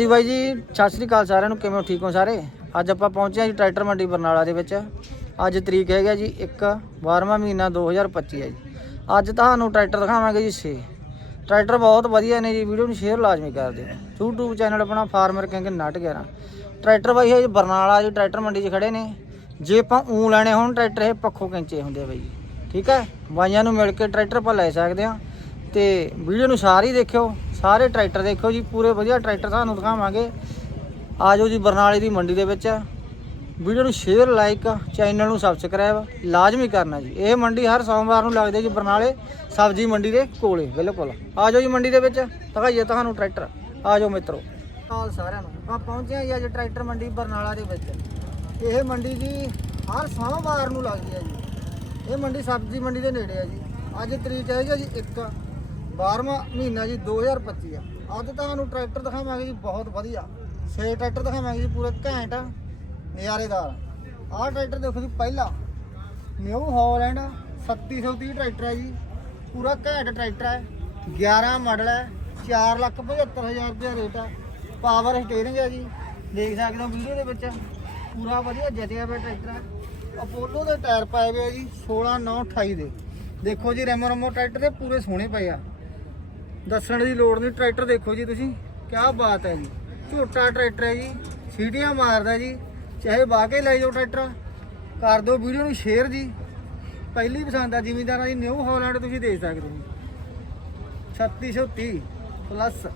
ਜੀ ਬਾਈ ਜੀ, ਸਤਿ ਸ੍ਰੀ ਅਕਾਲ ਸਾਰਿਆਂ ਨੂੰ, ਕਿਵੇਂ ਹੋ? ਠੀਕ ਹੋ ਸਾਰੇ? ਅੱਜ ਆਪਾਂ ਪਹੁੰਚੇ ਹਾਂ ਜੀ ਟਰੈਕਟਰ ਮੰਡੀ ਬਰਨਾਲਾ ਦੇ ਵਿੱਚ। ਅੱਜ ਤਰੀਕ ਹੈਗਾ ਜੀ 1 12ਵਾਂ ਮਹੀਨਾ 2025 ਹੈ ਜੀ। ਅੱਜ ਤੁਹਾਨੂੰ ਟਰੈਕਟਰ ਦਿਖਾਵਾਂਗੇ ਜੀ 6 ਟਰੈਕਟਰ ਬਹੁਤ ਵਧੀਆ ਨੇ ਜੀ, ਵੀਡੀਓ ਨੂੰ ਸ਼ੇਅਰ ਲਾਜ਼ਮੀ ਕਰ ਦਿਓ। YouTube ਚੈਨਲ ਆਪਣਾ ਫਾਰਮਰ ਕਿੰਗ ਨਟ 11 ਟਰੈਕਟਰ ਬਾਈ ਇਹ ਜੀ ਬਰਨਾਲਾ ਜੀ ਟਰੈਕਟਰ ਮੰਡੀ 'ਚ ਖੜੇ ਨੇ। ਜੇ ਆਪਾਂ ਊ ਲੈਣੇ ਹੋਣ ਟਰੈਕਟਰ, ਇਹ ਪੱਖੋਂ ਕੈਂਚੇ ਹੁੰਦੇ ਆ ਬਾਈ ਜੀ। ਠੀਕ ਹੈ? ਬਾਈਆਂ ਨੂੰ ਮਿਲ ਕੇ ਟਰੈਕਟਰ ਆਪਾਂ ਲੈ ਸਕਦੇ ਆ ਤੇ ਵੀਡੀਓ ਨੂੰ ਸਾਰੀ ਦੇਖਿਓ। ਸਾਰੇ ਟਰੈਕਟਰ ਦੇਖਿਓ ਜੀ, ਪੂਰੇ ਵਧੀਆ ਟਰੈਕਟਰ ਤੁਹਾਨੂੰ ਦਿਖਾਵਾਂਗੇ। ਆਜੋ ਜੀ ਬਰਨਾਲੇ ਦੀ ਮੰਡੀ ਦੇ ਵਿੱਚ। ਵੀਡੀਓ ਨੂੰ ਸ਼ੇਅਰ ਲਾਈਕ ਚੈਨਲ ਨੂੰ ਸਬਸਕ੍ਰਾਈਬ ਲਾਜ਼ਮੀ ਕਰਨਾ ਜੀ। ਇਹ ਮੰਡੀ ਹਰ ਸੋਮਵਾਰ ਨੂੰ ਲੱਗਦੀ ਹੈ ਜੀ ਬਰਨਾਲੇ ਸਬਜ਼ੀ ਮੰਡੀ ਦੇ ਕੋਲੇ, ਬਿਲਕੁਲ। ਆਜੋ ਜੀ ਮੰਡੀ ਦੇ ਵਿੱਚ, ਦਿਖਾਈਏ ਤੁਹਾਨੂੰ ਟਰੈਕਟਰ। ਆਜੋ ਮਿੱਤਰੋ। ਹਾਲ ਸਾਰਿਆਂ ਨੂੰ। ਆਪਾਂ ਪਹੁੰਚੇ ਹਾਂ ਜੀ ਅੱਜ ਟਰੈਕਟਰ ਮੰਡੀ ਬਰਨਾਲਾ ਦੇ ਵਿੱਚ। ਇਹ ਮੰਡੀ ਜੀ ਹਰ ਸੋਮਵਾਰ ਨੂੰ ਲੱਗਦੀ ਹੈ ਜੀ। ਇਹ ਮੰਡੀ ਸਬਜ਼ੀ ਮੰਡੀ ਦੇ ਨੇੜੇ ਹੈ ਜੀ। ਅੱਜ ਤਰੀਕ ਹੈ ਜੀ 1 12ਵਾਂ ਮਹੀਨਾ ਜੀ 2025 ਆ। ਅੱਜ ਤੁਹਾਨੂੰ ਟਰੈਕਟਰ ਦਿਖਾਵਾਂਗੇ ਜੀ, ਬਹੁਤ ਵਧੀਆ। ਛੇ ਟਰੈਕਟਰ ਦਿਖਾਵਾਂਗੇ ਜੀ, ਪੂਰੇ ਘੈਂਟ, ਨਜ਼ਾਰੇਦਾਰ। ਆਹ ਟਰੈਕਟਰ ਦੇਖੋ ਜੀ, ਪਹਿਲਾ। ਨਿਊ ਹਾਲੈਂਡ 3730 ਟਰੈਕਟਰ ਹੈ ਜੀ। ਪੂਰਾ ਘੈਂਟ ਟਰੈਕਟਰ ਹੈ 11 ਮਾਡਲ ਹੈ 475000 ਰੁਪਏ ਰੇਟ ਹੈ ਪਾਵਰ ਸਟੀਅਰਿੰਗ ਹੈ ਜੀ। ਦੇਖ ਸਕਦੇ ਹੋ ਵੀਡੀਓ ਦੇ ਵਿੱਚ। ਪੂਰਾ ਵਧੀਆ ਜਤਿਆ ਪਿਆ ਟਰੈਕਟਰ ਹੈ ਅਪੋਲੋ ਦੇ ਟਾਇਰ ਪਾਏ ਹੋਏ ਆ ਜੀ 16 9 28 ਦੇ। ਦੇਖੋ ਜੀ ਰੈਮੋ ਰੈਮੋ ਟਰੈਕਟਰ ਦੇ ਪੂਰੇ ਸੋਹਣੇ ਪਏ ਆ। ਦੱਸਣ ਦੀ ਲੋੜ ਨਹੀਂ, ਟਰੈਕਟਰ ਦੇਖੋ ਜੀ ਤੁਸੀਂ ਕੀ ਬਾਤ ਹੈ ਜੀ। ਝੋਟਾ ਟਰੈਕਟਰ ਹੈ ਜੀ, ਸੀਟੀਆਂ ਮਾਰਦਾ ਜੀ, ਚਾਹੇ ਵਾਹ ਕੇ ਲੈ ਜਾਓ ਟਰੈਕਟਰ, ਕਰ ਦਿਓ ਵੀਡੀਓ ਨੂੰ ਸ਼ੇਅਰ ਜੀ। ਪਹਿਲੀ ਪਸੰਦ ਆ ਜ਼ਿਮੀਂਦਾਰਾਂ ਦੀ, ਨਿਊ ਹਾਲੈਂਡ ਤੁਸੀਂ ਦੇਖ ਸਕਦੇ ਹੋ 3630 ਪਲੱਸ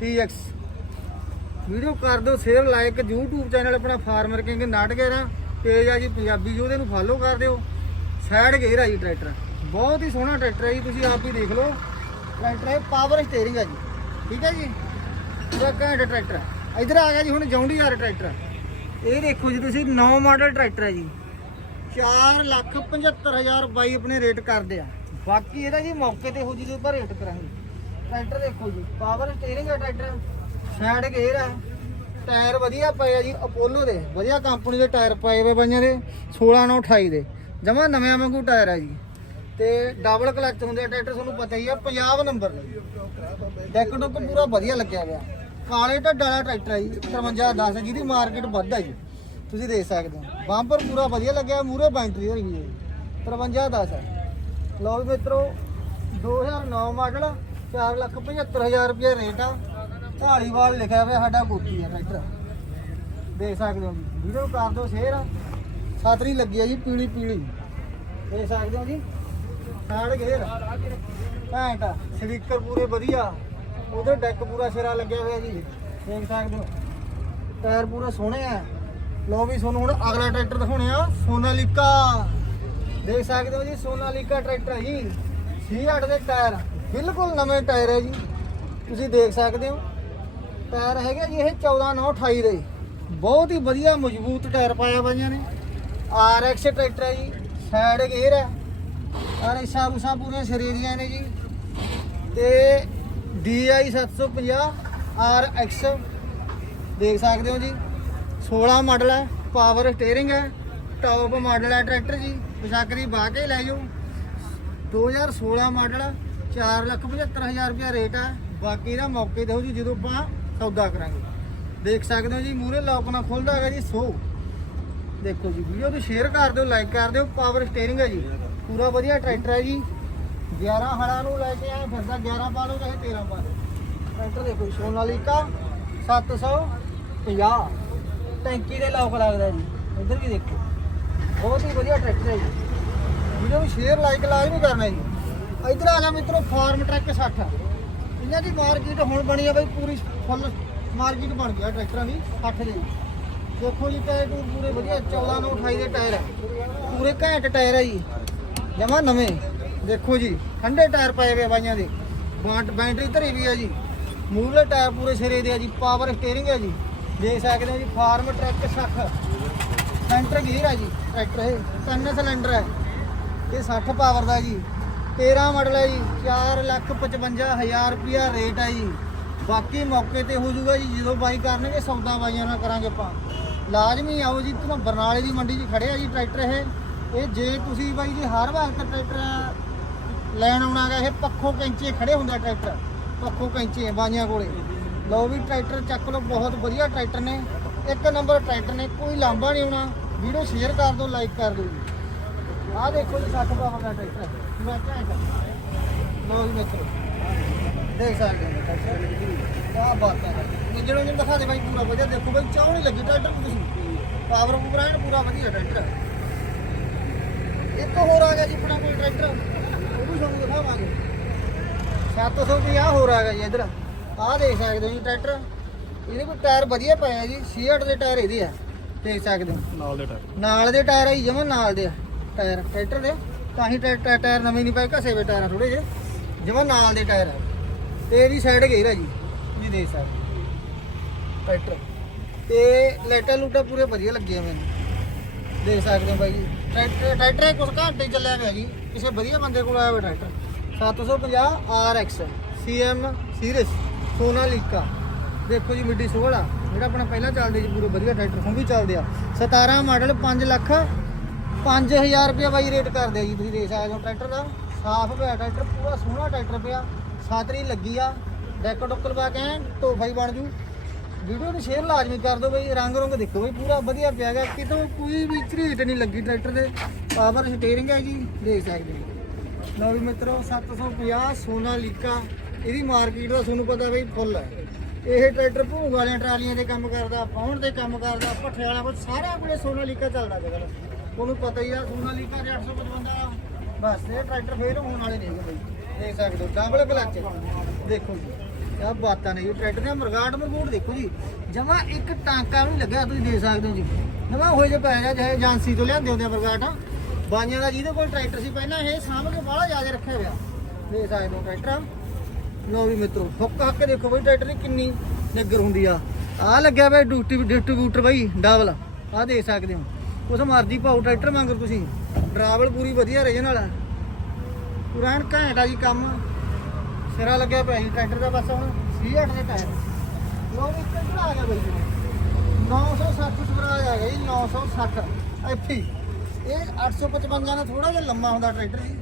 TX ਵੀਡੀਓ ਕਰ ਦਿਓ ਸ਼ੇਅਰ ਲਾਈਕ YouTube ਚੈਨਲ ਆਪਣਾ ਫਾਰਮਰ ਕਿੰਗ ਨਾਟਕੇਰਾ ਪੇਜ ਆ ਜੀ ਪੰਜਾਬੀ, ਜੀ ਉਹਦੇ ਨੂੰ ਫਾਲੋ ਕਰ ਦਿਓ। ਸਾਈਡ ਗੇਅਰ ਆ ਜੀ ਟਰੈਕਟਰ। ਬਹੁਤ ਹੀ ਸੋਹਣਾ ਟਰੈਕਟਰ ਹੈ ਜੀ, ਤੁਸੀਂ ਆਪ ਹੀ ਦੇਖ ਲਓ। ਟਰੈਕਟਰ ਹੈ ਪਾਵਰ ਸਟੀਅਰਿੰਗ ਹੈ ਜੀ। ਠੀਕ ਹੈ ਜੀ? ਪੂਰਾ ਘੈਂਟ ਟਰੈਕਟਰ ਹੈ। ਇੱਧਰ ਆ ਗਿਆ ਜੀ, ਹੁਣ ਜੌਂਡੀ ਯਾਰ ਟਰੈਕਟਰ ਇਹ ਦੇਖੋ ਜੀ, ਤੁਸੀਂ 9 ਮਾਡਲ ਟਰੈਕਟਰ ਹੈ ਜੀ। 4 ਲੱਖ 75000 ਬਾਈ ਆਪਣੇ ਰੇਟ ਕਰਦੇ ਆ। ਬਾਕੀ ਇਹਦਾ ਜੀ ਮੌਕੇ ਤੇ ਹੋ ਜੀ ਉੱਪਰ ਰੇਟ ਕਰਾਂਗੇ। ਟਰੈਕਟਰ ਦੇਖੋ ਜੀ ਪਾਵਰ ਸਟੀਅਰਿੰਗ ਹੈ ਟਰੈਕਟਰ। ਸਾਈਡ ਗੇਅਰ ਹੈ ਟਾਇਰ ਵਧੀਆ ਪਏ ਆ ਜੀ ਅਪੋਲੋ ਦੇ। ਵਧੀਆ ਕੰਪਨੀ ਦੇ ਟਾਇਰ ਪਏ ਹੋਏ ਬਾਈਆਂ ਦੇ 16 9 28 ਦੇ। ਜਮਾ ਨਵੇਂ ਵਾਂਗੂ ਟਾਇਰ ਆ ਜੀ। ਤੇ ਡਬਲ ਕਲਚ ਹੁੰਦੇ ਆ, ਟਰੈਕਟਰ ਤੁਹਾਨੂੰ ਪਤਾ ਹੀ ਆ 50 ਨੰਬਰ ਦੇ। ਡੈਕ ਡੁੱਕ ਪੂਰਾ ਵਧੀਆ ਲੱਗਿਆ ਹੋਇਆ। ਕਾਲੇ ਢੱਡਾ ਵਾਲਾ ਟਰੈਕਟਰ ਆ ਜੀ 5310 ਜਿਹਦੀ ਮਾਰਕੀਟ ਵੱਧ ਆ ਜੀ। ਤੁਸੀਂ ਦੇਖ ਸਕਦੇ ਹੋ। ਬੰਪਰ ਪੂਰਾ ਵਧੀਆ ਲੱਗਿਆ ਮੂਰੇ ਬੈਂਟਰੀ ਹੋਈ ਹੈ 5310 ਹੈ ਲਓ ਵੀ ਮਿੱਤਰੋ 2009 ਮਾਡਲ 475000 ਰੁਪਏ ਰੇਟ ਆ। ਢਾਲੀਵਾਲ ਲਿਖਿਆ ਹੋਇਆ ਸਾਡਾ ਗੋਪੀ ਆ ਟਰੈਕਟਰ। ਦੇਖ ਸਕਦੇ ਹੋ ਜੀ। ਵੀਡੀਓ ਕਰ ਦਿਓ ਸ਼ੇਅਰ ਸਾਤਰੀ ਲੱਗੀ ਹੈ ਜੀ ਪੀਲੀ ਪੀਲੀ ਦੇਖ ਸਕਦੇ ਹੋ ਜੀ। ਸਾਈਡ ਗੇਅਰ ਘੈਂਟ ਸਪੀਕਰ ਪੂਰੇ ਵਧੀਆ। ਉਹਦੇ ਡੈਕ ਪੂਰਾ ਸਿਰਾ ਲੱਗਿਆ ਹੋਇਆ ਜੀ। ਦੇਖ ਸਕਦੇ ਹੋ। ਟਾਇਰ ਪੂਰੇ ਸੋਹਣੇ ਆ। ਲੋ ਵੀ ਤੁਹਾਨੂੰ ਹੁਣ ਅਗਲਾ ਟਰੈਕਟਰ ਦਿਖਾਉਣੇ ਆ, ਸੋਨਾਲੀਕਾ। ਦੇਖ ਸਕਦੇ ਹੋ ਜੀ, ਸੋਨਾਲੀਕਾ ਟਰੈਕਟਰ ਹੈ ਜੀ। C8 ਦੇ ਟਾਇਰ, ਬਿਲਕੁਲ ਨਵੇਂ ਟਾਇਰ ਹੈ ਜੀ। ਤੁਸੀਂ ਦੇਖ ਸਕਦੇ ਹੋ। ਟਾਇਰ ਹੈਗੇ ਜੀ ਇਹ 14 9 28 ਦੇ। ਬਹੁਤ ਹੀ ਵਧੀਆ ਮਜ਼ਬੂਤ ਟਾਇਰ ਪਾਇਆ ਬਾਈਆਂ ਨੇ। RX ਟਰੈਕਟਰ ਹੈ ਜੀ। ਸਾਈਡ ਗੇਅਰ ਹੈ ਔਰ ਇਹ ਸਾਬੂਸਾ ਪੂਰੇ ਸਿਰੇ ਦੀਆਂ ਨੇ ਜੀ। ਤੇ DI 750 RX ਦੇਖ ਸਕਦੇ ਹੋ ਜੀ। 16 ਮਾਡਲ ਹੈ ਪਾਵਰ ਸਟੀਅਰਿੰਗ ਹੈ ਟੌਪ ਮਾਡਲ ਹੈ ਟਰੈਕਟਰ ਜੀ। ਪਛਾਕਰੀ ਬਾਹ ਕੇ ਲੈ ਜਾਓ। 2016 ਮਾਡਲ 475000 ਰੁਪਏ ਰੇਟ ਹੈ। ਬਾਕੀ ਦਾ ਮੌਕੇ ਦਿਓ ਜੀ, ਜਦੋਂ ਆਪਾਂ ਸੌਦਾ ਕਰਾਂਗੇ। ਦੇਖ ਸਕਦੇ ਹੋ ਜੀ ਮੂਰੇ ਲੋਕ ਨਾਲ ਖੁੱਲਦਾ ਹੈਗਾ ਜੀ 100 ਦੇਖੋ ਜੀ ਵੀਡੀਓ ਨੂੰ ਸ਼ੇਅਰ ਕਰ ਦਿਓ ਲਾਈਕ ਕਰ ਦਿਓ ਪਾਵਰ ਸਟੀਅਰਿੰਗ ਹੈ ਜੀ। ਪੂਰਾ ਵਧੀਆ ਟਰੈਕਟਰ ਹੈ ਜੀ। 11 ਹੜਾਂ ਨੂੰ ਲੈ ਕੇ ਆਏ ਫਿਰਦਾ 11 ਪਾ ਲਓ ਚਾਹੇ 13 ਪਾ ਲਓ। ਟਰੈਕਟਰ ਦੇਖੋ ਜੀ, ਸੋਨਾਲੀਕਾ 750 ਟੈਂਕੀ ਦੇ ਲੋਕ ਲੱਗਦਾ ਜੀ ਇੱਧਰ ਵੀ ਦੇਖੋ। ਬਹੁਤ ਹੀ ਵਧੀਆ ਟਰੈਕਟਰ ਹੈ ਜੀ। ਵੀਡੀਓ ਨੂੰ ਸ਼ੇਅਰ ਲਾਈਕ ਲਾਜ਼ਮੀ ਕਰਨਾ ਜੀ। ਇੱਧਰ ਆ ਗਿਆ ਮਿੱਤਰੋ ਫਾਰਮ ਟਰੱਕ 60 ਇਹਨਾਂ ਦੀ ਮਾਰਕੀਟ ਹੁਣ ਬਣੀ ਆ ਬਈ ਪੂਰੀ ਫੁੱਲ ਮਾਰਕੀਟ ਬਣ ਗਿਆ ਟਰੈਕਟਰਾਂ ਦੀ 60 ਦੇ। ਦੇਖੋ ਜੀ ਟਾਇਰ ਪੂਰੇ ਵਧੀਆ 14 ਨੂੰ 28 ਦੇ ਟਾਇਰ ਹੈ ਪੂਰੇ ਘੈਂਟ ਟਾਇਰ ਹੈ ਜੀ। ਜਮਾ ਨਵੇਂ। ਦੇਖੋ ਜੀ ਠੰਡੇ ਟਾਇਰ ਪਏ ਹੋਏ ਬਾਈਆਂ ਦੇ। ਬਾਂਟ ਬੈਟਰੀ ਧਰੀ ਵੀ ਹੈ ਜੀ। ਮੂਹਰੇ ਟਾਇਰ ਪੂਰੇ ਸਿਰੇ ਦੇ ਆ ਜੀ ਪਾਵਰ ਸਟੀਅਰਿੰਗ ਹੈ ਜੀ। ਦੇਖ ਸਕਦੇ ਹੋ ਜੀ, ਫਾਰਮ ਟਰੱਕ 60 ਸੈਂਟਰ ਗੀਅਰ ਹੈ ਜੀ, ਟਰੈਕਟਰ ਇਹ। ਤਿੰਨ ਸਿਲੰਡਰ ਹੈ ਇਹ 60 ਪਾਵਰ ਦਾ ਜੀ। 13 ਮਾਡਲ ਹੈ ਜੀ 455000 ਰੁਪਿਆ ਰੇਟ ਹੈ ਜੀ। ਬਾਕੀ ਮੌਕੇ ਤੇ ਹੋ ਜਾਊਗਾ ਜੀ, ਜਦੋਂ ਬਾਈ ਕਰਨਗੇ, ਸੌਦਾ ਬਾਈਆਂ ਨਾਲ ਕਰਾਂਗੇ ਆਪਾਂ। ਲਾਜ਼ਮੀ ਆਓ ਜੀ ਤੁਹਾਨੂੰ ਬਰਨਾਲੇ ਦੀ ਮੰਡੀ 'ਚ ਖੜੇ ਆ ਜੀ, ਟਰੈਕਟਰ ਇਹ। ਇਹ ਜੇ ਤੁਸੀਂ ਬਾਈ ਜੀ ਹਰ ਵਕਤ ਟਰੈਕਟਰ ਲੈਣ ਆਉਣਾਗਾ ਇਹ ਪੱਖੋਂ ਕੈਂਚੇ ਖੜੇ ਹੁੰਦਾ ਟਰੈਕਟਰ, ਪੱਖੋਂ ਕੈਂਚੇ ਬਾਈਆਂ ਕੋਲੇ। ਲਓ ਵੀ ਟਰੈਕਟਰ ਚੱਕ ਲਓ, ਬਹੁਤ ਵਧੀਆ ਟਰੈਕਟਰ ਨੇ। ਇੱਕ ਨੰਬਰ ਟਰੈਕਟਰ ਨੇ, ਕੋਈ ਲਾਂਭਾ ਨਹੀਂ ਆਉਣਾ। ਵੀਡੀਓ ਸ਼ੇਅਰ ਕਰ ਦਿਓ, ਲਾਈਕ ਕਰ ਦਿਓ। ਜੀ ਆਹ ਦੇਖੋ ਜੀ 60 ਪਾਵਰ ਦਾ ਟਰੈਕਟਰ ਮੈਂ ਘੈਂਟ ਲਓ ਜੀ ਮਿੱਤਰੋ, ਦੇਖ ਸਕਦੇ ਹੋ। ਟਰੈਕਟਰ ਕਿਆ ਬਾਤ ਹੈ। ਇੰਜਣ ਇੰਜਣ ਦਿਖਾ ਦੇ ਬਾਈ, ਪੂਰਾ ਵਧੀਆ। ਦੇਖੋ ਬਾਈ ਚਾਹ ਨਹੀਂ ਲੱਗੀ ਟਰੈਕਟਰ ਨੂੰ ਤੁਸੀਂ। ਪਾਵਰ ਪੂਰਾ ਐਨ ਪੂਰਾ ਵਧੀਆ ਟਰੈਕਟਰ ਇੱਕ ਹੋਰ ਆ ਗਿਆ ਜੀ ਆਪਣਾ ਕੋਈ ਟਰੈਕਟਰ। ਉਹ ਵੀ ਤੁਹਾਨੂੰ ਦਿਖਾਵਾਂਗੇ। 750 ਹੋਰ ਆ ਗਿਆ ਜੀ ਇਧਰ। ਆਹ ਦੇਖ ਸਕਦੇ ਹੋ ਜੀ ਟਰੈਕਟਰ। ਇਹਦੇ ਕੋਈ ਟਾਇਰ ਵਧੀਆ ਪਏ ਆ ਜੀ। 68 ਦੇ ਟਾਇਰ ਇਹਦੇ ਆ। ਦੇਖ ਸਕਦੇ ਹੋ। ਨਾਲ ਦੇ ਟਾਇਰ। ਨਾਲ ਦੇ ਟਾਇਰ ਆਈ ਜਮਾ ਨਾਲ ਦੇ ਆ ਟਾਇਰ। ਟਰੈਕਟਰ ਦੇ। ਤਾਂ ਹੀ ਟਾਇਰ ਨਵੇਂ ਨਹੀਂ ਪਏ ਘਸੇ ਵੇ ਟਾਇਰ ਥੋੜੇ ਜਿਹੇ। ਜਮਾ ਨਾਲ ਦੇ ਟਾਇਰ ਆ। ਤੇ ਇਹਦੀ ਸਾਈਡ ਗੇਰ ਆ ਜੀ। ਜੀ ਦੇਖ ਸਕਦੇ ਟਰੈਕਟਰ। ਤੇ ਲਾਈਟਾਂ ਲੂਟਾਂ ਪੂਰੇ ਵਧੀਆ ਲੱਗੇ ਆ ਮੈਨੂੰ। ਦੇਖ ਸਕਦੇ ਹੋ ਬਾਈ ਜੀ। ਟਰੈਕਟਰ ਟਰੈਕਟਰ ਕੁਝ ਘੰਟੇ ਚੱਲਿਆ ਪਿਆ ਜੀ। ਕਿਸੇ ਵਧੀਆ ਬੰਦੇ ਕੋਲ ਆਇਆ ਹੋਇਆ tractor. 750 RX CM series Sonalika ਦੇਖੋ ਜੀ ਮਿੱਡੀ ਸੋਹਲ ਆ। ਜਿਹੜਾ ਆਪਣਾ ਪਹਿਲਾਂ ਚੱਲਦੇ ਜੀ ਪੂਰੇ ਵਧੀਆ ਟਰੈਕਟਰ, ਹੁਣ ਵੀ ਚੱਲਦੇ ਆ। 17 ਮਾਡਲ 5 ਲੱਖ 5000 ਰੁਪਏ ਬਾਈ ਰੇਟ ਕਰਦੇ ਆ ਜੀ। ਤੁਸੀਂ ਦੇਖ ਸਕਦੇ ਹੋ ਟਰੈਕਟਰ ਦਾ। ਸਾਫ਼ ਪਿਆ ਟਰੈਕਟਰ, ਪੂਰਾ ਸੋਹਣਾ ਟਰੈਕਟਰ ਪਿਆ। ਸਾਤਰੀ ਲੱਗੀ ਆ। ਡੈਕ ਡੁੱਕ ਲਵਾ ਕੇ ਐਨ ਤੋਹਫਾ ਹੀ ਬਣ ਜੂ। ਵੀਡੀਓ ਨੂੰ ਸ਼ੇਅਰ ਲਾਜ਼ਮੀ ਕਰ ਦਿਓ ਬਈ, ਰੰਗ ਰੰਗ ਦੇਖੋ ਬਈ, ਪੂਰਾ ਵਧੀਆ ਪਿਆ ਗਿਆ ਕਿਤੋਂ ਕੋਈ ਵੀ ਝਰੀਟ ਨਹੀਂ ਲੱਗੀ ਟਰੈਕਟਰ ਦੇ ਪਾਵਰ ਸਟੀਅਰਿੰਗ ਹੈ ਜੀ, ਦੇਖ ਸਕਦੇ ਹੋ। ਲਓ ਵੀ ਮਿੱਤਰੋ 750 ਸੋਨਾਲੀਕਾ ਇਹਦੀ ਮਾਰਕੀਟ ਦਾ ਤੁਹਾਨੂੰ ਪਤਾ ਬਈ ਫੁੱਲ ਹੈ। ਇਹ ਟਰੈਕਟਰ ਭੂਗ ਵਾਲੀਆਂ ਟਰਾਲੀਆਂ ਦੇ ਕੰਮ ਕਰਦਾ, ਪਾਉਣ ਦੇ ਕੰਮ ਕਰਦਾ, ਭੱਠੇ ਵਾਲਾ ਕੋਲ ਸਾਰਿਆਂ ਕੋਲੇ ਸੋਨਾਲੀਕਾ ਚੱਲਦਾ ਅੱਜ ਕੱਲ੍ਹ ਤੁਹਾਨੂੰ ਪਤਾ ਹੀ ਆ ਸੋਨਾਲੀਕਾ ਦੇ 855 ਦਾ ਬਸ, ਇਹ ਟਰੈਕਟਰ ਫੇਲ ਹੋਣ ਵਾਲੇ ਨਹੀਂ ਬਈ। ਦੇਖ ਸਕਦੇ ਹੋ ਡਬਲ ਕਲਚ ਦੇਖੋ ਜੀ। ਕਿਆ ਬਾਤਾਂ ਨੇ ਜੀ ਟਰੈਕਟਰ ਦਾ ਮਰਗਾਟ ਮਰਗੂਟ ਦੇਖੋ ਜੀ। ਜਮਾ ਇੱਕ ਟਾਂਕਾ ਵੀ ਨੀ ਲੱਗਿਆ, ਤੁਸੀਂ ਦੇਖ ਸਕਦੇ ਹੋ ਜੀ। ਜਮਾ ਹੋਏ ਜੇ ਪੈ ਗਿਆ ਜਿਹੇ ਏਜੰਸੀ ਤੋਂ ਲਿਆਂਦੇ ਹੁੰਦੇ ਆ ਮਰਗਾਟ। ਬਾਈਆਂ ਦਾ ਜਿਹਦੇ ਕੋਲ ਟਰੈਕਟਰ ਸੀ ਪਹਿਲਾਂ, ਇਹ ਸਾਂਭ ਕੇ ਬਾਹਲਾ ਜ਼ਿਆਦਾ ਰੱਖਿਆ ਹੋਇਆ। ਦੇਖ ਸਕਦੇ ਹੋ ਟਰੈਕਟਰ। ਲੋ ਵੀ ਮਿੱਤਰੋ, ਹੁੱਕ ਹੱਕ ਦੇਖੋ ਬਈ ਟਰੈਕਟਰ ਦੀ ਕਿੰਨੀ ਨਿੱਗਰ ਹੁੰਦੀ ਆ। ਆ ਲੱਗਿਆ ਬਈ ਡਿਊਟੀ, ਡਿਸਟ੍ਰੀਬਿਊਟਰ ਬਈ, ਡਬਲ। ਆ ਦੇਖ ਸਕਦੇ ਹੋ। ਉਸ ਮਰਜ਼ੀ ਪਾਓ ਟਰੈਕਟਰ ਮੰਗਰ ਤੁਸੀਂ। ਡਰਾਵਲ ਪੂਰੀ ਵਧੀਆ ਰੀਜਨਲ ਆ। ਪੂਰਾ ਐਨ ਘੈਂਟ ਆ ਜੀ ਕੰਮ। ਸਿਰਾ ਲੱਗਿਆ ਪਿਆ ਸੀ, ਟਰੈਕਟਰ ਦਾ ਬਸ ਹੁਣ 68 ਦੇ ਟਾਇਰ ਲੋ ਵੀ ਟਰੈਕਟਰ ਆ ਗਿਆ ਬਈ 960 ਸਵਰਾਜ ਆ ਗਿਆ ਜੀ 960 ਇੱਥੇ ਹੀ। ਇਹ 855 ਨਾਲ ਥੋੜਾ ਜਿਹਾ ਲੰਮਾ ਹੁੰਦਾ ਟਰੈਕਟਰ ਜੀ।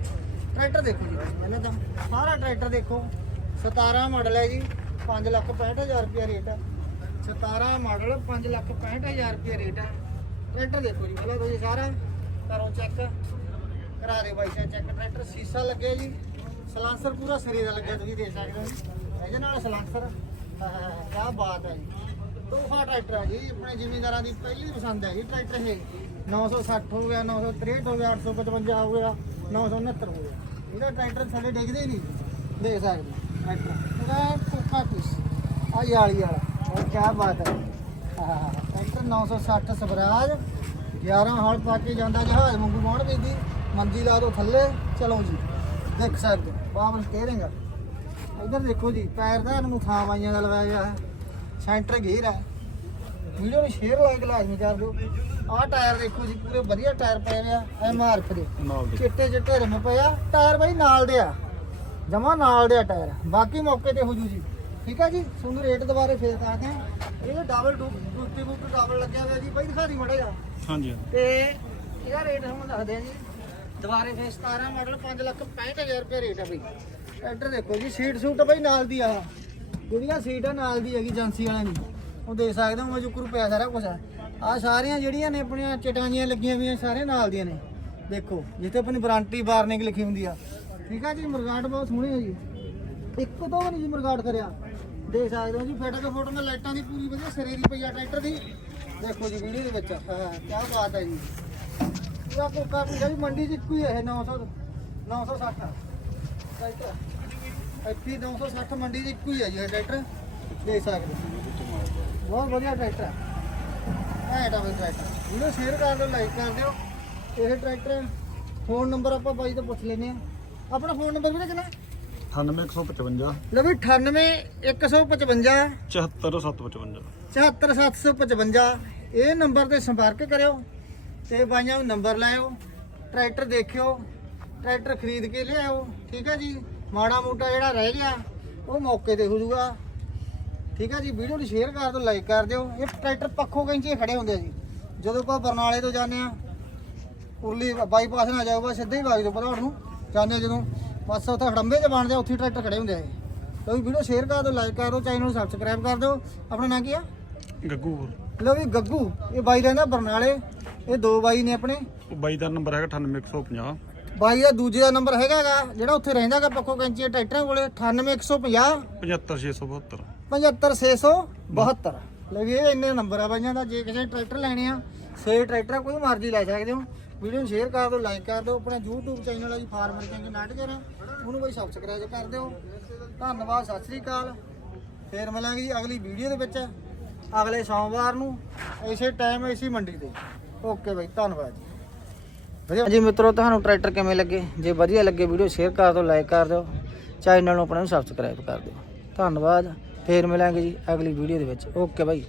ਟਰੈਕਟਰ ਦੇਖੋ ਜੀ, ਪਹਿਲਾਂ ਤਾਂ ਸਾਰਾ ਟਰੈਕਟਰ ਦੇਖੋ। 17 ਮਾਡਲ ਹੈ ਜੀ 5 ਲੱਖ 65000 ਰੁਪਏ ਰੇਟ ਹੈ। 17 ਮਾਡਲ 5 ਲੱਖ 65000 ਰੁਪਏ ਰੇਟ ਹੈ। ਟਰੈਕਟਰ ਦੇਖੋ ਜੀ, ਪਹਿਲਾਂ ਤੁਸੀਂ ਸਾਰਾ ਕਰੋ ਚੈੱਕ ਕਰਾ ਦੇ ਬਾਈ ਚੈੱਕ ਟਰੈਕਟਰ ਸੀਸਾ ਲੱਗਿਆ ਜੀ। ਸਲਾਂਸਰ ਪੂਰਾ ਸਰੀਰ ਦਾ ਲੱਗਿਆ ਤੁਸੀਂ ਦੇਖ ਸਕਦੇ ਹੋ। ਇਹਦੇ ਨਾਲ ਸਲਾਂਸਰ। ਕੀ ਬਾਤ ਹੈ ਜੀ। ਤੋਹਫਾ ਟਰੈਕਟਰ ਹੈ ਜੀ। ਆਪਣੇ ਜ਼ਿਮੀਂਦਾਰਾਂ ਦੀ ਪਹਿਲੀ ਪਸੰਦ ਹੈ ਜੀ ਟਰੈਕਟਰ ਇਹ। 960 ਹੋ ਗਿਆ 963 ਹੋ ਗਿਆ 855 ਹੋ ਗਿਆ 969 ਹੋ ਗਿਆ। ਇਹਦਾ ਟਰੈਕਟਰ ਥੱਲੇ ਡਿੱਗਦੇ ਹੀ ਨਹੀਂ। ਦੇਖ ਸਕਦੇ ਹੋ ਟਰੈਕਟਰ। ਇਹਦਾ ਕੋਕਾ ਪੀਸ ਆ ਯਾਲੀ ਵਾਲਾ। ਉਹ ਕੀ ਬਾਤ ਹੈ। ਆਹ, ਟਰੈਕਟਰ 960 ਸਵਰਾਜ 11 ਹਲ ਪਾ ਕੇ ਜਾਂਦਾ ਜਹਾਜ਼ ਵਾਂਗੂ ਬਾਉਣ ਪੈਂਦੀ ਮੰਜੀ ਲਾ ਦੋ ਥੱਲੇ। ਚਲੋ ਜੀ। ਦੇਖ ਸਕਦੇ ਹੋ ਬਾਬਰ ਸਟੀਅਰਿੰਗ ਇਧਰ ਦੇਖੋ ਜੀ ਪੈਰ ਦਾ ਇਹਨੂੰ ਥਾਂ ਵਾਈਆਂ ਦਾ ਲਵਾਇਆ ਗਿਆ ਹੈ। ਸੈਂਟਰ ਗੇਅਰ ਹੈ। ਵੀਡੀਓ ਨੂੰ ਸ਼ੇਅਰ ਲਾਈਕ ਲਾਜ਼ਮੀ ਕਰ ਦਿਓ। ਆਹ ਟਾਇਰ ਦੇਖੋ ਜੀ ਪੂਰੇ ਵਧੀਆ ਟਾਇਰ ਪਏ ਆ ਐਮਆਰਐਫ ਦੇ। ਨਾਲ ਦੇ। ਚਿੱਟੇ ਚਿੱਟੇ ਰਿਮ ਪਏ ਆ ਟਾਇਰ ਬਾਈ ਨਾਲ ਦੇ ਆ। ਜਮਾ ਨਾਲ ਦੇ ਆ ਟਾਇਰ। ਬਾਕੀ ਮੌਕੇ ਤੇ ਹੋ ਜੂ ਜੀ। ਠੀਕ ਆ ਜੀ ਤੁਹਾਨੂੰ ਰੇਟ ਦੁਬਾਰੇ ਫੇਰ ਕਰਦੇ ਆ ਇਹ ਡਬਲ ਟੂਟੀ ਬੂਟ ਡਬਲ ਲੱਗਿਆ ਹੋਇਆ ਜੀ। ਬਾਈ ਦਿਖਾ ਦੀ ਮੜਾ ਜਾ ਹਾਂਜੀ। ਤੇ ਇਹਦਾ ਰੇਟ ਤੁਹਾਨੂੰ ਦੱਸਦੇ ਆ ਜੀ। ਦੁਬਾਰੇ ਫੇਰ 17 ਮਾਡਲ 5 ਲੱਖ 65000 ਰੁਪਏ ਰੇਟ ਆ ਬਈ। ਟਰੈਕਟਰ ਦੇਖੋ ਜੀ ਸੀਟ ਸੂਟ ਬਈ ਨਾਲ ਦੀ ਆ। ਜਿਹੜੀਆਂ ਸੀਟ ਨਾਲ ਦੀ ਹੈਗੀ, ਏਜੰਸੀ ਵਾਲਿਆਂ ਦੀ। ਉਹ ਦੇਖ ਸਕਦੇ ਹੋ ਮਜੂਕਰ ਪਿਆ ਸਾਰਾ ਕੁਝ ਆ। ਆ ਸਾਰੀਆਂ ਜਿਹੜੀਆਂ ਨੇ ਆਪਣੀਆਂ ਚਟਾਨੀਆਂ ਲੱਗੀਆਂ ਹੋਈਆਂ, ਸਾਰੇ ਨਾਲ ਦੀਆਂ ਨੇ। ਦੇਖੋ, ਜਿੱਥੇ ਆਪਣੀ ਵਾਰੰਟੀ ਵਾਰਨਿੰਗ ਲਿਖੀ ਹੁੰਦੀ ਆ। ਠੀਕ ਆ ਜੀ, ਮੁਰਗਾਟ ਬਹੁਤ ਸੋਹਣੀ ਹੈ ਜੀ। ਇੱਕ ਤੋਂ ਨਹੀਂ ਜੀ ਮੁਰਗਾਟ ਕਰਿਆ। ਦੇਖ ਸਕਦੇ ਹੋ ਜੀ, ਫਿੱਟ ਫੋਟੋ ਨਾਲ ਲਾਈਟਾਂ ਦੀ ਪੂਰੀ ਵਧੀਆ, ਸਿਰੇ ਦੀ ਪਈ ਆ ਟਰੈਕਟਰ ਦੀ। ਦੇਖੋ ਜੀ ਵੀਡੀਓ ਦੇ ਵਿੱਚ। ਹਾਂ ਕੀ ਬਾਤ ਹੈ ਜੀ। ਪੂਰਾ ਕੋਕਾ ਪੀੜਾ ਵੀ ਮੰਡੀ 'ਚ ਇੱਕੋ ਹੀ ਹੈ ਇਹ 900 960 ਟਰੈਕਟਰ। ਇੱਥੇ 960 ਮੰਡੀ 'ਚ ਇੱਕੋ ਹੀ ਜੀ ਟਰੈਕਟਰ। ਦੇਖ ਸਕਦੇ ਹੋ। ਬਹੁਤ ਵਧੀਆ ਟਰੈਕਟਰ ਹੈ ਐ ਤਾਂ ਬਈ ਟਰੈਕਟਰ। ਵੀਡੀਓ ਸ਼ੇਅਰ ਕਰ ਦਿਓ ਲਾਈਕ ਕਰ ਦਿਓ। ਇਹ ਟਰੈਕਟਰ ਫੋਨ ਨੰਬਰ ਆਪਾਂ ਬਾਈ ਤੋਂ ਪੁੱਛ ਲੈਨੇ ਆ ਆਪਣਾ ਫੋਨ ਨੰਬਰ ਵੀ ਕਿੰਨਾ? 98155 ਲਓ ਵੀ 98 155 74755 74755 ਇਹ ਨੰਬਰ ਤੇ ਸੰਪਰਕ ਕਰਿਓ। ਤੇ ਬਾਈਆਂ ਨੂੰ ਨੰਬਰ ਲਾਇਓ ਟਰੈਕਟਰ ਦੇਖਿਓ ਟਰੈਕਟਰ ਖਰੀਦ ਕੇ ਲਿਆਓ ਠੀਕ ਹੈ ਜੀ? ਮਾੜਾ ਮੋਟਾ ਜਿਹੜਾ ਰਹਿ ਗਿਆ ਉਹ ਮੌਕੇ ਤੇ ਹੋ ਜਾਊਗਾ। ਠੀਕ ਹੈ ਜੀ? ਵੀਡੀਓ ਨੂੰ ਸ਼ੇਅਰ ਕਰ ਦਿਓ ਲਾਈਕ ਕਰ ਦਿਓ। ਇਹ ਟਰੈਕਟਰ ਪੱਖੋਂ ਕੈਂਚੀ ਖੜੇ ਹੁੰਦੇ ਆ ਜੀ। ਜਦੋਂ ਆਪਾਂ ਬਰਨਾਲੇ ਤੋਂ ਜਾਂਦੇ ਆ ਉਰਲੀ ਬਾਈਪਾਸ ਨਾਲ ਜਾਊਗਾ ਸਿੱਧੇ ਹੀ ਵਗ ਜਾਓ ਪਧੌੜ ਨੂੰ ਜਾਂਦੇ ਜਦੋਂ। ਬਸ ਉੱਥੇ ਹੜੰਬੇ ਚ ਬਣਦੇ ਉੱਥੇ ਟਰੈਕਟਰ ਖੜੇ ਹੁੰਦੇ ਆ ਇਹ। ਲਓ ਵੀ ਵੀਡੀਓ ਸ਼ੇਅਰ ਕਰ ਦਿਓ ਲਾਈਕ ਕਰ ਦਿਓ ਚੈਨਲ ਨੂੰ ਸਬਸਕ੍ਰਾਈਬ ਕਰ ਦਿਓ। ਆਪਣਾ ਨਾਂ ਕੀ ਆ? ਗੱਗੂ ਲਓ ਵੀ ਗੱਗੂ। ਇਹ ਬਾਈ ਰਹਿੰਦਾ ਬਰਨਾਲੇ। ਇਹ ਦੋ ਬਾਈ ਨੇ ਆਪਣੇ? ਉਹ ਬਾਈ ਦਾ ਨੰਬਰ ਹੈਗਾ 98150 ਬਾਈ ਦਾ ਦੂਜੇ ਦਾ ਨੰਬਰ ਹੈਗਾ ਗਾ ਜਿਹੜਾ ਉੱਥੇ ਰਹਿੰਦਾਗਾ ਪੱਕੋ ਕੈਂਚੀ ਟਰੈਕਟਰਾਂ ਕੋਲੇ 98150 75672 75672 ਲੈ ਵੀ ਇਹ ਇੰਨੇ ਨੰਬਰ ਆ ਬਾਈਆਂ ਦਾ ਜੇ ਕਿਸੇ ਟਰੈਕਟਰ ਲੈਣੇ ਆ ਸੇ ਟਰੈਕਟਰ ਕੋਈ ਮਰਜ਼ੀ ਲੈ ਸਕਦੇ ਹੋ। ਵੀਡੀਓ ਨੂੰ ਸ਼ੇਅਰ ਕਰ ਦਿਓ ਲਾਈਕ ਕਰ ਦਿਓ ਆਪਣਾ YouTube ਚੈਨਲ ਆ ਜੀ ਫਾਰਮਰ ਕਿੰਗ ਨਾਟਕਰ ਉਹਨੂੰ ਬਈ ਸਬਸਕ੍ਰਾਈਬ ਕਰ ਦਿਓ। ਧੰਨਵਾਦ ਸਤਿ ਸ੍ਰੀ ਅਕਾਲ। ਫੇਰ ਮਿਲਾਂਗੇ ਜੀ ਅਗਲੀ ਵੀਡੀਓ ਦੇ ਵਿੱਚ ਅਗਲੇ ਸੋਮਵਾਰ ਨੂੰ ਇਸੇ ਟਾਈਮ ਇਸੇ ਮੰਡੀ ਤੇ। ਓਕੇ ਬਾਈ, ਧੰਨਵਾਦ ਜੀ। ਵਧੀਆ। ਜੀ ਮਿੱਤਰੋ, ਤੁਹਾਨੂੰ ਟਰੈਕਟਰ ਕਿਵੇਂ ਲੱਗੇ? ਜੇ ਵਧੀਆ ਲੱਗੇ ਵੀਡੀਓ, ਸ਼ੇਅਰ ਕਰ ਦਿਓ, ਲਾਈਕ ਕਰ ਦਿਓ, ਚੈਨਲ ਨੂੰ ਆਪਣਾ ਨੂੰ ਸਬਸਕ੍ਰਾਈਬ ਕਰ ਦਿਓ। ਧੰਨਵਾਦ। ਫੇਰ ਮਿਲਾਂਗੇ ਜੀ ਅਗਲੀ ਵੀਡੀਓ ਦੇ ਵਿੱਚ। Okay bye.